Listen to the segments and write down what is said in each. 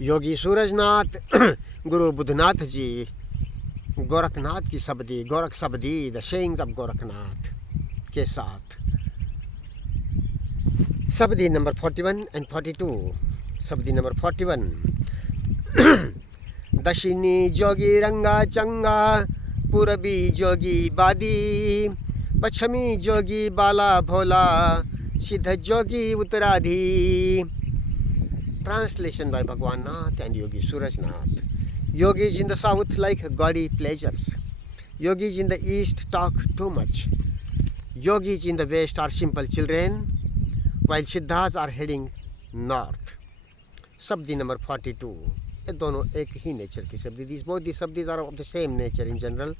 योगी सूरजनाथ गुरु बुद्धनाथ जी, गोरखनाथ की शब्दी, Gorakh शब्दी, the शेइंग्स of Gorakhnath के साथ शब्दी नंबर 41 एंड 42। शब्दी नंबर 41। दक्षिणी जोगी रंगा चंगा, पूर्वी जोगी बादी, पश्चिमी जोगी बाला भोला, सिद्ध जोगी उत्तराधी। Translation by Bhagwan Nath and Yogi Surajnath. Yogis in the south like gaudy pleasures. Yogis in the east talk too much. Yogis in the west are simple children, while Siddhas are heading north. Sabdi number 42. ये दोनों एक ही nature की शब्दी, these both the sabdis are of the same nature in general.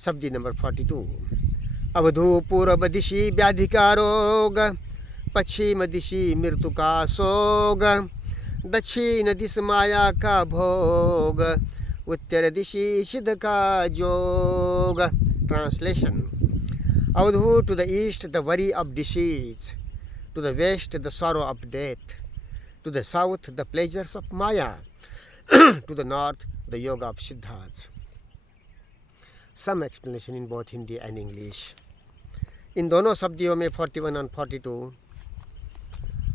शब्दी number 42। Avdhu पूर्व दिशि व्याधि का रोग, पश्चिम दिशि मृत्यु का सोग, दक्षिण दिश माया का भोग, उत्तर दिशि सिद्ध का जोग। Translation. Avadhu to the east the worry of disease, to the west the sorrow of death, to the south the pleasures of maya, to the north the yoga of Siddhartha. Some explanation in both Hindi and English. इन दोनों शब्दियों में 41 और 42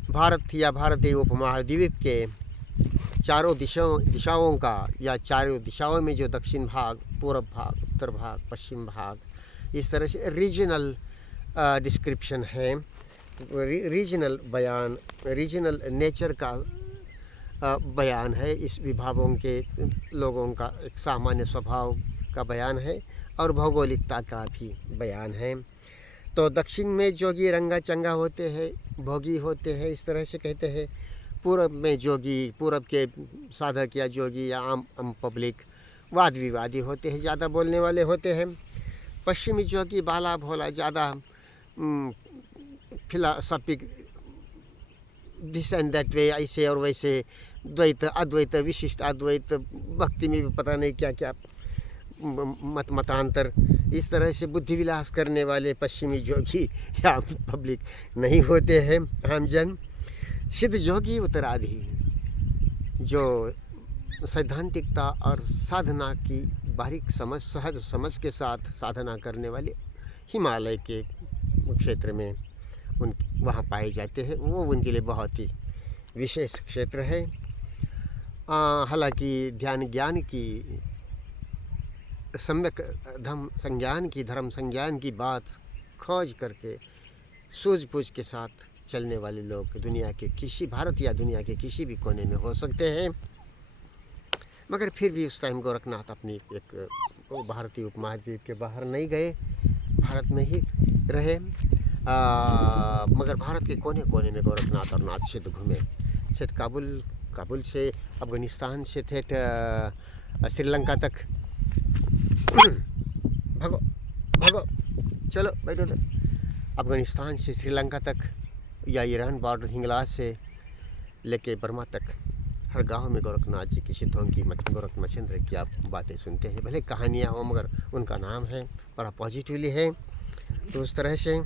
भारत या भारतीय उपमहाद्वीप के चारों दिशाओं का, या चारों दिशाओं में जो दक्षिण भाग, पूर्व भाग, उत्तर भाग, पश्चिम भाग, इस तरह से रीजनल डिस्क्रिप्शन है, रीजनल बयान, रीजनल नेचर का बयान है। इस विभागों के लोगों का एक सामान्य स्वभाव का बयान है और भौगोलिकता का भी बयान है। तो दक्षिण में जोगी रंगा चंगा होते हैं, भोगी होते हैं, इस तरह से कहते हैं। पूर्व में जोगी, पूर्व के साधक या जोगी या आम पब्लिक वाद विवादी होते हैं, ज़्यादा बोलने वाले होते हैं। पश्चिमी जोगी बाला भोला, ज़्यादा फिलासफिक दिस एंड दैट वे, ऐसे और वैसे, द्वैत अद्वैत विशिष्ट अद्वैत, भक्ति में भी पता नहीं क्या क्या मतांतर, इस तरह से बुद्धि विलास करने वाले पश्चिमी जोगी या पब्लिक नहीं होते हैं, आमजन। सिद्ध जोगी उत्तराधी, जो सैद्धांतिकता और साधना की बारीक समझ, सहज समझ के साथ साधना करने वाले हिमालय के क्षेत्र में वहाँ पाए जाते हैं, वो उनके लिए बहुत ही विशेष क्षेत्र है। हालांकि ध्यान ज्ञान की सम्यक धर्म संज्ञान की बात खोज करके सूझबूझ के साथ चलने वाले लोग दुनिया के किसी, भारत या दुनिया के किसी भी कोने में हो सकते हैं, मगर फिर भी उस टाइम गोरखनाथ अपनी एक भारतीय उपमहाद्वीप के बाहर नहीं गए, भारत में ही रहे। मगर भारत के कोने कोने में गोरखनाथ और नाथ सिद्ध घूमे। सेठ काबुल से, अफगानिस्तान से ठेठ श्रीलंका तक, भागो चलो बैठो, अफगानिस्तान से श्रीलंका तक या ईरान बॉर्डर हिंगलाज से लेके बर्मा तक, हर गांव में गोरखनाथ जी की सिद्धों की, गोरख मच्छिंद्र की आप बातें सुनते हैं। भले कहानियाँ हो मगर उनका नाम है, बड़ा पॉजिटिवली है। तो उस तरह से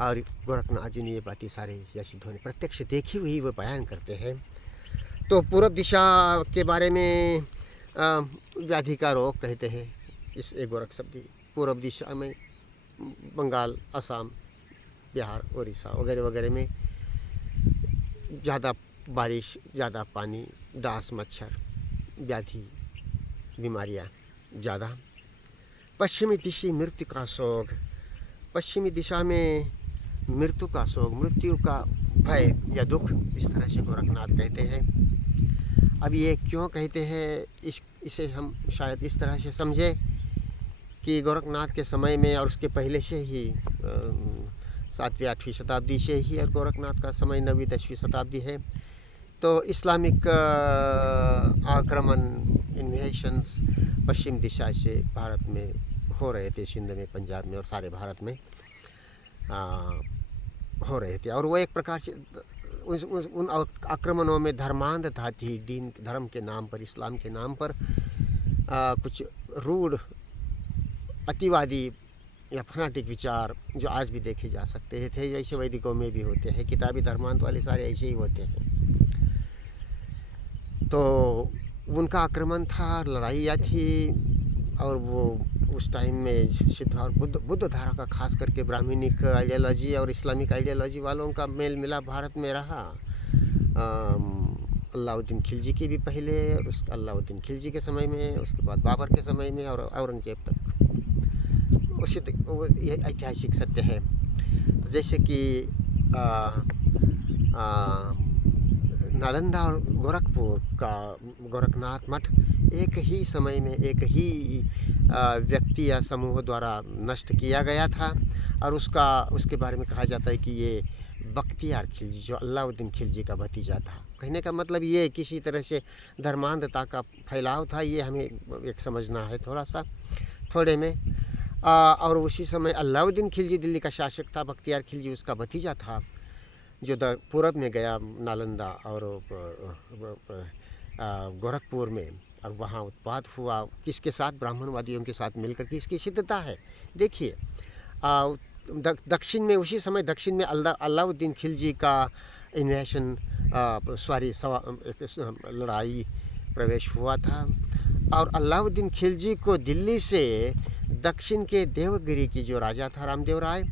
और गोरखनाथ जी ने ये बातें सारे या सिद्धों ने प्रत्यक्ष देखी हुई वो बयान करते हैं। तो पूर्व दिशा के बारे में व्याधि का रोग कहते हैं इस एक गोरख शब्दी। पूर्व दिशा में बंगाल, असम, बिहार, उड़ीसा वगैरह वगैरह में ज़्यादा बारिश, ज़्यादा पानी, डांस, मच्छर, व्याधि, बीमारियाँ ज़्यादा। पश्चिमी दिशा मृत्यु का सोग, पश्चिमी दिशा में मृत्यु का सोग, मृत्यु का भय या दुख, इस तरह से गोरखनाथ कहते हैं। अब ये क्यों कहते हैं, इसे हम शायद इस तरह से समझें कि गोरखनाथ के समय में और उसके पहले से ही 7वीं 8वीं शताब्दी से ही, और गोरखनाथ का समय 9वीं 10वीं शताब्दी है। तो इस्लामिक आक्रमण, इन्वेशंस पश्चिम दिशा से भारत में हो रहे थे, सिंध में, पंजाब में और सारे भारत में हो रहे थे। और वो एक प्रकार से उन आक्रमणों में धर्मांधता थी, दीन धर्म के नाम पर, इस्लाम के नाम पर कुछ रूढ़ अतिवादी या फनाटिक विचार जो आज भी देखे जा सकते थे, जैसे वैदिकों में भी होते हैं, किताबी धर्मांत वाले सारे ऐसे ही होते हैं। तो उनका आक्रमण था, लड़ाइयाँ थी, और वो उस टाइम में सिद्ध और बुद्ध धारा का खास करके ब्राह्मणिक आइडियोलॉजी और इस्लामिक आइडियोलॉजी वालों का मेल मिलाप भारत में रहा। अलाउद्दीन खिलजी की भी पहले, और उस अलाउद्दीन खिलजी के समय में, उसके बाद बाबर के समय में, और औरंगजेब तक। वो ये ऐतिहासिक सत्य है। तो जैसे कि नालंदा और गोरखपुर का गोरखनाथ मठ एक ही समय में एक ही व्यक्ति या समूह द्वारा नष्ट किया गया था, और उसके बारे में कहा जाता है कि ये बख्तियार खिलजी जो अलाउद्दीन खिलजी का भतीजा था। कहने का मतलब ये किसी तरह से धर्मांधता का फैलाव था, ये हमें एक समझना है थोड़े में। और उसी समय अलाउद्दीन खिलजी दिल्ली का शासक था, बख्तियार खिलजी उसका भतीजा था, जो पूरब में गया नालंदा और गोरखपुर में, और वहाँ उत्पात हुआ। किसके साथ? ब्राह्मणवादियों के साथ मिलकर के। इसकी सिद्धता है, देखिए। दक्षिण में उसी समय दक्षिण में अलाउद्दीन खिलजी का इन्वेशन लड़ाई प्रवेश हुआ था, और अलाउद्दीन खिलजी को दिल्ली से दक्षिण के देवगिरी की जो राजा था रामदेव राय,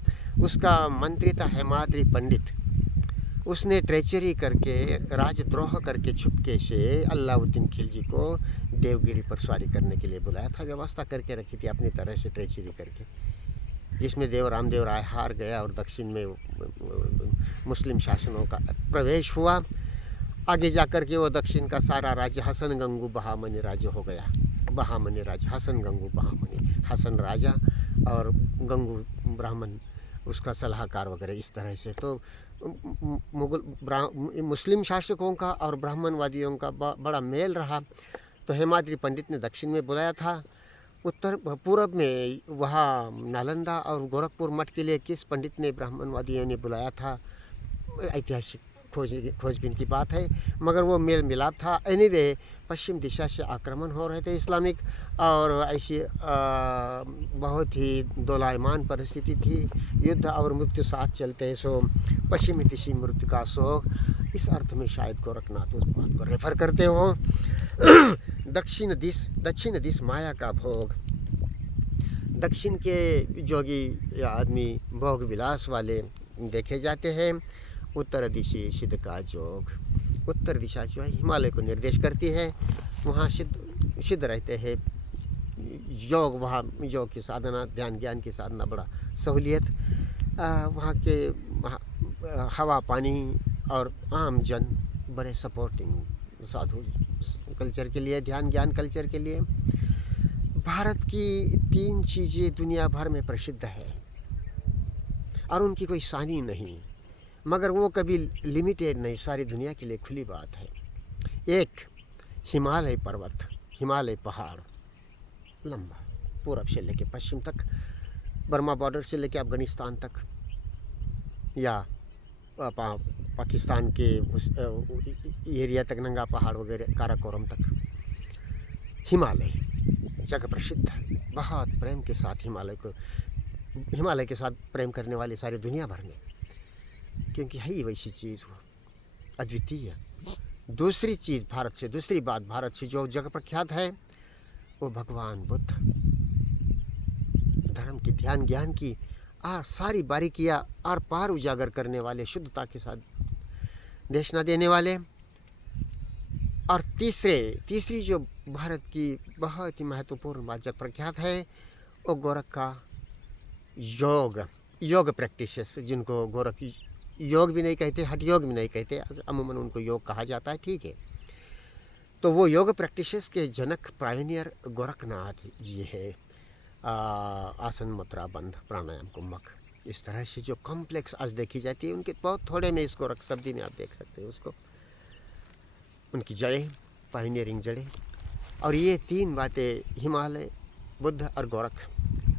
उसका मंत्री था हेमाद्री पंडित। उसने ट्रेचरी करके, राजद्रोह करके छुपके से अलाउद्दीन खिलजी को देवगिरी पर सवारी करने के लिए बुलाया था। व्यवस्था करके रखी थी अपनी तरह से ट्रेचरी करके, जिसमें रामदेव राय हार गया और दक्षिण में मुस्लिम शासनों का प्रवेश हुआ। आगे जाकर के वो दक्षिण का सारा राज्य हसन गंगू बहामनी राज्य हो गया। बहामनी राज्य, हसन गंगू बहामनी, हसन राजा और गंगू ब्राह्मण उसका सलाहकार वगैरह, इस तरह से। तो मुस्लिम शासकों का और ब्राह्मणवादियों का बड़ा मेल रहा। तो हेमाद्री पंडित ने दक्षिण में बुलाया था। उत्तर पूरब में वहाँ नालंदा और गोरखपुर मठ के लिए किस पंडित ने ब्राह्मणवादियों ने बुलाया था, ऐतिहासिक खोजबीन की बात है, मगर वो मेल मिलाप था। एनीवे, पश्चिम दिशा से आक्रमण हो रहे थे इस्लामिक, और ऐसी बहुत ही दोलायमान परिस्थिति थी। युद्ध और मृत्यु साथ चलते हैं, सो पश्चिमी दिशा मृत्यु का शोक। इस अर्थ में शायद गोरखनाथ उस बात को रेफर करते हो। दक्षिण दिश माया का भोग। दक्षिण के जोगी आदमी भोग विलास वाले देखे जाते हैं। उत्तर दिशा सिद्ध का जोग। उत्तर दिशा जो है हिमालय को निर्देश करती है, वहाँ सिद्ध रहते हैं योग। वहाँ योग की साधना, ध्यान ज्ञान की साधना बड़ा सहूलियत। वहाँ के हवा पानी और आम जन बड़े सपोर्टिंग साधु कल्चर के लिए, ध्यान ज्ञान कल्चर के लिए। भारत की 3 चीज़ें दुनिया भर में प्रसिद्ध है, और उनकी कोई सानी नहीं, मगर वो कभी लिमिटेड नहीं, सारी दुनिया के लिए खुली बात है। एक, हिमालय पर्वत, हिमालय पहाड़, लंबा पूरब से लेकर पश्चिम तक, बर्मा बॉर्डर से लेकर अफगानिस्तान तक, या पाकिस्तान के उस एरिया तक, नंगा पहाड़ वगैरह, काराकोरम तक। हिमालय जगह प्रसिद्ध है, बहुत प्रेम के साथ हिमालय के साथ प्रेम करने वाली सारी दुनिया भर में, क्योंकि है ही वैसी चीज़ वो अद्वितीय। दूसरी बात भारत से जो जगह प्रख्यात है, वो भगवान बुद्ध, धर्म की, ध्यान ज्ञान की और सारी बारीकियाँ आर पार उजागर करने वाले, शुद्धता के साथ देशना देने वाले। और तीसरी जो भारत की बहुत ही महत्वपूर्ण बात जब प्रख्यात है, वो गोरख का योग प्रैक्टिसेस, जिनको गोरख योग भी नहीं कहते, हठ योग भी नहीं कहते, अमूमन उनको योग कहा जाता है, ठीक है। तो वो योग प्रैक्टिसेस के जनक पायनियर गोरखनाथ जी है। आसन, मुद्रा, बंध, प्राणायाम, कुंभक, इस तरह से जो कॉम्प्लेक्स आज देखी जाती है, उनके बहुत थोड़े में इस गोरख शब्दी में आप देख सकते हैं उसको, उनकी जड़ें, पायनियरिंग जड़ें। और ये 3 बातें, हिमालय, बुद्ध और गोरख,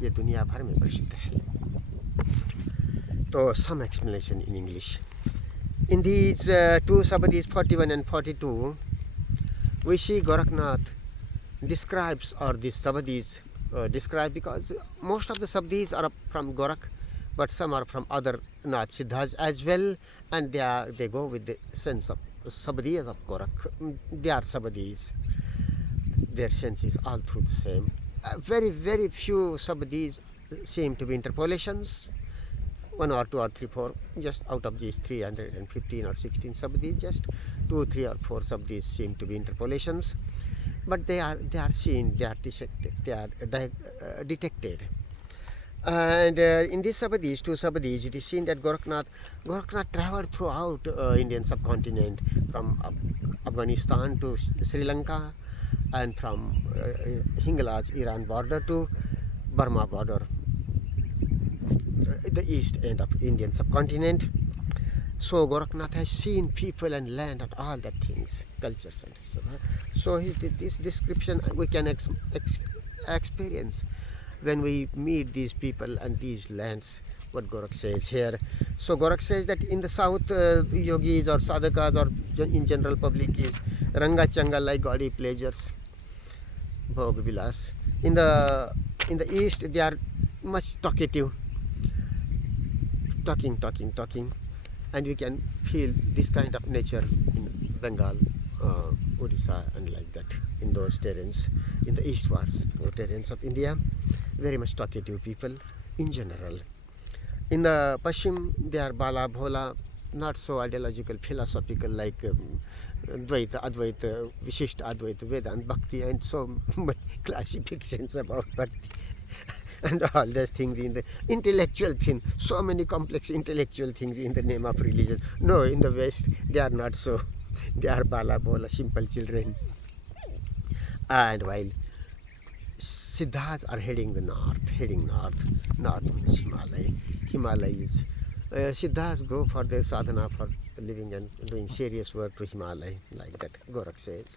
ये दुनिया भर में प्रसिद्ध है। तो some explanation in English. In these 2 Sabadis 41 and 42, we see Gorakhnath describes, or these Sabadis describe, because most of the Sabadis are from Gorakh, but some are from other Nath Siddhas as well, and they go with the sense of Sabadis of Gorakh. They are Sabadis. Their sense is all through the same. Very, very few Sabadis seem to be interpolations. 1 or 2 or 3, 4, just out of these 315 or 16 Sabadis, just 2, 3 or 4 Sabadis seem to be interpolations. But they are seen, they are detected, detected. And in these Sabadis, 2 Sabadis, it is seen that Gorakhnath traveled throughout Indian subcontinent, from Afghanistan to Sri Lanka, and from Hingalaj, Iran border to Burma border, the east end of Indian subcontinent. So Gorakhnath has seen people and land and all that things, cultures and so on. So this description we can experience when we meet these people and these lands, what Gorakh says here. So Gorakh says that in the south, yogis or sadhakas or in general public is Ranga Changa, like gaudy pleasures, Bhog Vilas. In the east, they are much talkative, talking, and we can feel this kind of nature in Bengal, Odisha, and like that in those terrains, in the eastwards terrains of India. Very much talkative people in general. In the Pashchim, they are Bala, Bhola, not so ideological, philosophical, like Dvaita, Advaita, Vishishta Advaita, Vedanta, Bhakti, and so many classifications about Bhakti and all those things in the intellectual thing, so many complex intellectual things in the name of religion. No, in the West, they are not so. They are Bala, Bhola, simple children. And while Siddhas are heading north. North means Himalaya is. Siddhas go for their sadhana, for living and doing serious work to Himalaya, like that Gorakh says.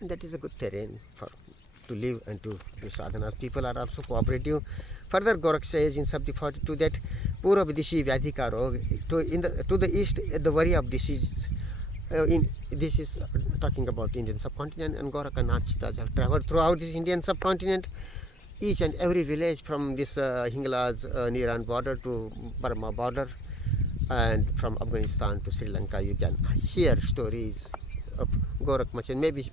And that is a good terrain to live and to do sadhana. People are also cooperative. Further, Gorakh says in Sabdi 42 that Purva Dishi Vyadhika Rog, to the east, the worry of disease. This is talking about Indian subcontinent, and Gorakhnath Siddhas have traveled throughout this Indian subcontinent. Each and every village from this Hingalaj Iran border to Burma border, and from Afghanistan to Sri Lanka, you can hear stories of Gorakhnath, and maybe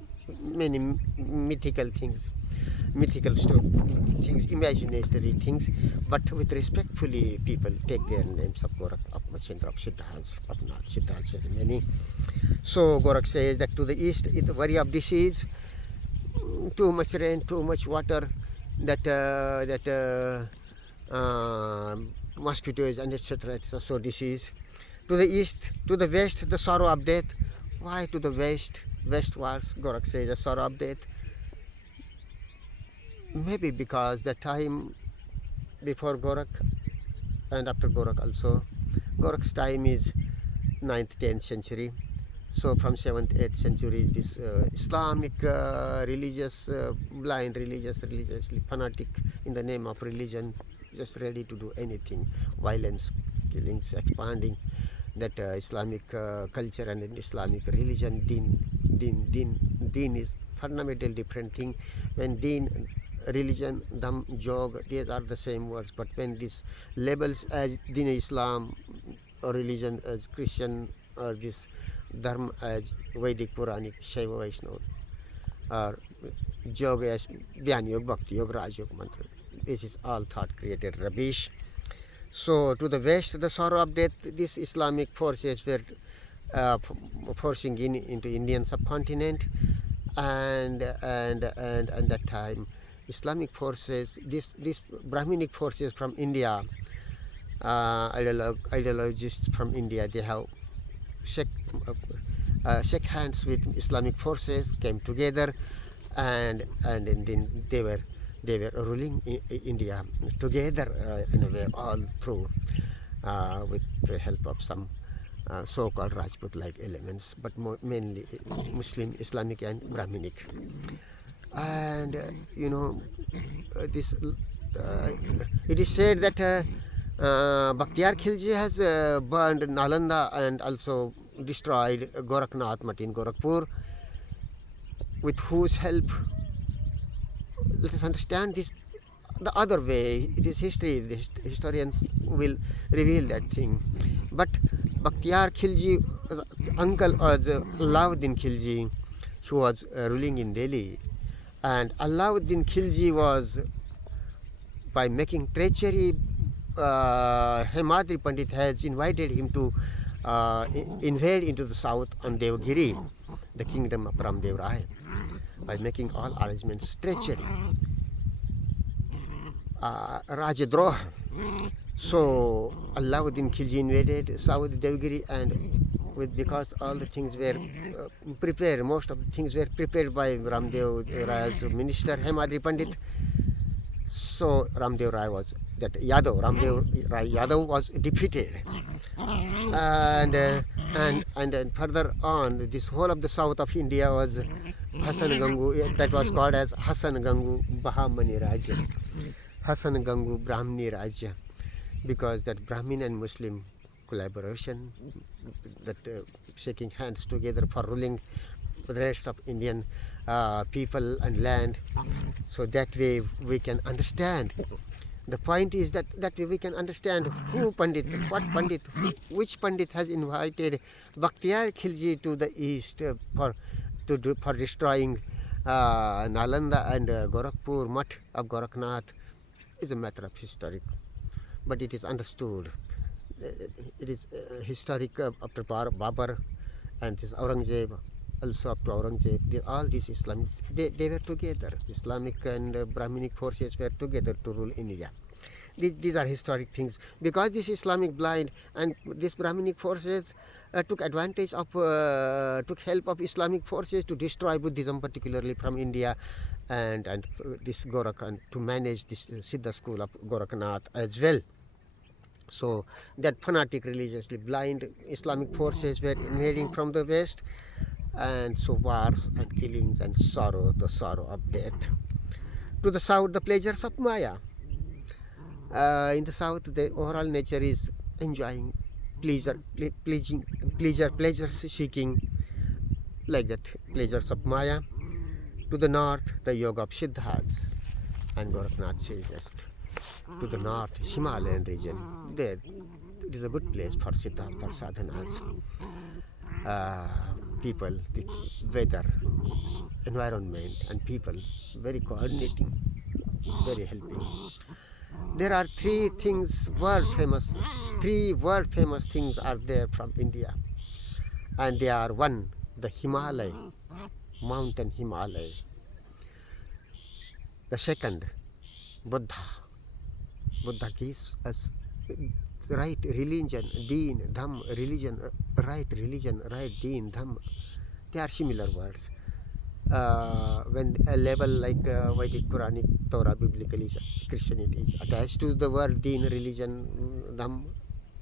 many mythical things, imaginary things, but with respectfully people take their names of Gorakh, of Machendra, of Siddhas, of Nath Siddhas, very many. So Gorakh says that to the east, it's the worry of disease, too much rain, too much water, that mosquitoes and etc. So disease. To the east, to the west, the sorrow of death. Why to the west? Westwards, Gorakh says the sorrow of death. Maybe because the time before Gorakh and after Gorakh also. Gorakh's time is 9th, 10th century. So from 7th, 8th century, this Islamic religiously fanatic in the name of religion, just ready to do anything, violence, killings, expanding that Islamic culture and Islamic religion. Deen is fundamental different thing. When deen, religion, dham, jog, these are the same words, but when these labels as deen Islam or religion as Christian or this dharma as Vedic, Puranic, Shaiva, Vaishnava, or Yoga as Dhyan Yoga, Bhakti Yoga, Raj Yoga, Mantra. This is all thought created rubbish. So to the west, the sorrow of death, these Islamic forces were forcing into Indian subcontinent, and that time Islamic forces, these Brahminic forces from India, ideologists from India, they have shake hands with Islamic forces, came together, and then they were ruling India together in a way, all through with the help of some so-called Rajput-like elements, but mainly Muslim, Islamic, and Brahminic. And this it is said that Bakhtiyar Khilji has burned Nalanda and also destroyed Gorakhnath Mutt in Gorakhpur, with whose help, let us understand this the other way. It is history. The historians will reveal that thing. But Bakhtiyar Khilji uncle was Alauddin Khilji, who was ruling in Delhi, and Alauddin Khilji was, by making treachery, Hemadri Pandit has invited him to invade into the south on Devgiri, the kingdom of Ramdev Rai, by making all arrangements treachery, Rajadroha. So Alauddin Khilji invaded South Devgiri, and because all the things were prepared, most of the things were prepared by Ramdev Rai's minister Hemadri Pandit. So Ramdev Rai was Ramdev Rai Yadav was defeated, and then further on, this whole of the south of India was Hasan Gangu, that was called as Hasan Gangu Bahamani Rajya, Hasan Gangu Brahmani Rajya, because that Brahmin and Muslim collaboration, that shaking hands together for ruling the rest of Indian people and land. So that way we can understand. The point is that way we can understand who Pandit, what Pandit, which Pandit has invited Bakhtiyar Khilji to the east for destroying Nalanda and Gorakhpur Mutt of Gorakhnath. Is a matter of historic, but it is understood. It is historic after Babar and this Aurangzeb, also up to Aurangzeb. All these Islamic, they were together. Islamic and Brahminic forces were together to rule India. These are historic things, because this Islamic blind and these Brahminic forces took advantage of, took help of Islamic forces to destroy Buddhism, particularly from India, and this Gorakh, and to manage this Siddha school of Gorakhnath as well. So that fanatic, religiously blind Islamic forces were invading from the west, and so wars and killings and sorrow, the sorrow of death. To the south, the pleasures of Maya. In the south, the overall nature is enjoying pleasure seeking, like that, pleasures of Maya. To the north, the yoga of Siddhas, and Gorakhnath says just to the north, Himalayan region. There, it is a good place for Siddhas, for sadhanas. People, the weather, environment, and people, very coordinating, very helping. There are three world famous things are there from India, and they are: one, the Himalaya, mountain Himalaya; the second, Buddha gives us right religion, deen, dham, religion, right deen, dham. They are similar words. When a label like Vedic, Quranic, Torah, biblically Christianity is attached to the word deen, religion, dham,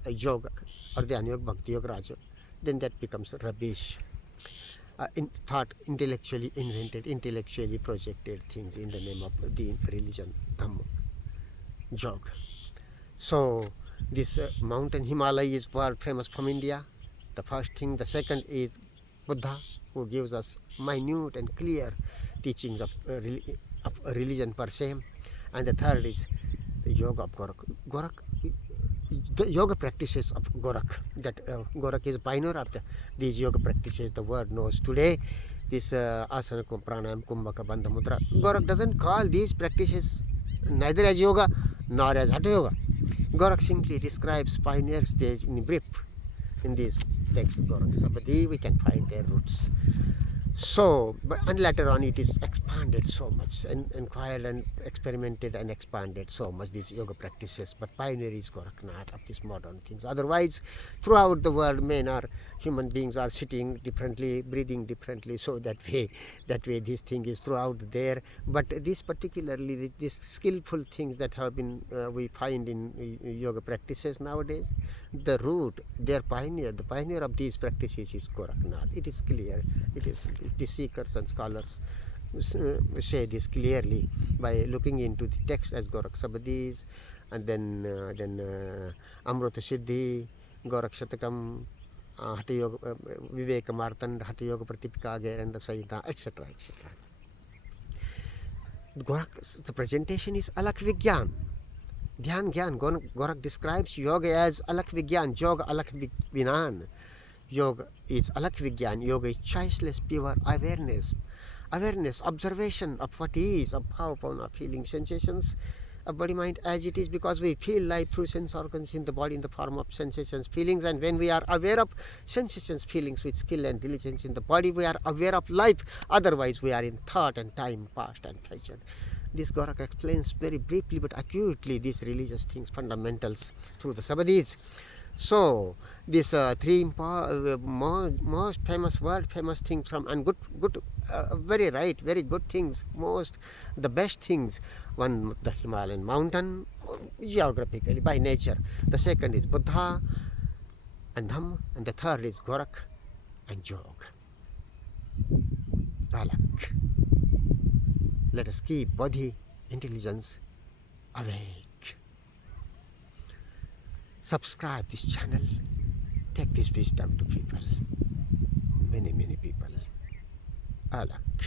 yoga, or the Anyog, Bhakti Yoga, Raja, then that becomes rubbish. Intellectually invented, intellectually projected things in the name of deen, religion, dham, yoga. So this mountain Himalaya is world famous from India, the first thing. The second is Buddha, who gives us minute and clear teachings of religion per se. And the third is the yoga of Gorakh. The yoga practices of Gorakh. That Gorakh is a pioneer of these yoga practices the world knows today. This asana, pranayam, kumbhaka, bandha mudra. Gorakh doesn't call these practices neither as yoga nor as hatha yoga. Gorakh simply describes pioneer stage in brief in this text Gorakh Sabadi. We can find their roots. So, and later on it is expanded so much, and inquired and experimented and expanded so much, these yoga practices. But pioneer is Gorakhnath of these modern things. Otherwise, throughout the world, human beings are sitting differently, breathing differently. So that way this thing is throughout there. But this particularly, these skillful things that have been we find in yoga practices nowadays, the root, the pioneer of these practices is Gorakhnath. It is clear. It is the seekers and scholars say this clearly by looking into the text as Gorakh Sabadis, and then Amrita Siddhi, Gorakh Shatakam, Hatha Yoga, Viveka Martand, Hatha Yoga Pratipika, Geranda Saita, etc. Gorakh, the presentation is Alak Vigyan. Dhyan Gyan, Gorak describes yoga as Alak Vigyan, Yoga Alak Vigyan. Yoga is Alak Vigyan, yoga is choiceless, pure awareness. Awareness, observation of what is, of how Pavana feeling sensations of body mind as it is, because we feel life through sense organs in the body in the form of sensations, feelings, and when we are aware of sensations, feelings with skill and diligence in the body, we are aware of life. Otherwise, we are in thought and time, past and future. This Gorak explains very briefly but accurately these religious things, fundamentals through the Sabadis. So, these three most famous, world famous things from, and very right, very good things, the best things. One, the Himalayan mountain, geographically, by nature. The second is Buddha and Dhamma, and the third is Gorak and Yoga. Alak. Let us keep body, intelligence awake. Subscribe this channel. Take this wisdom to people. Many people. Alak.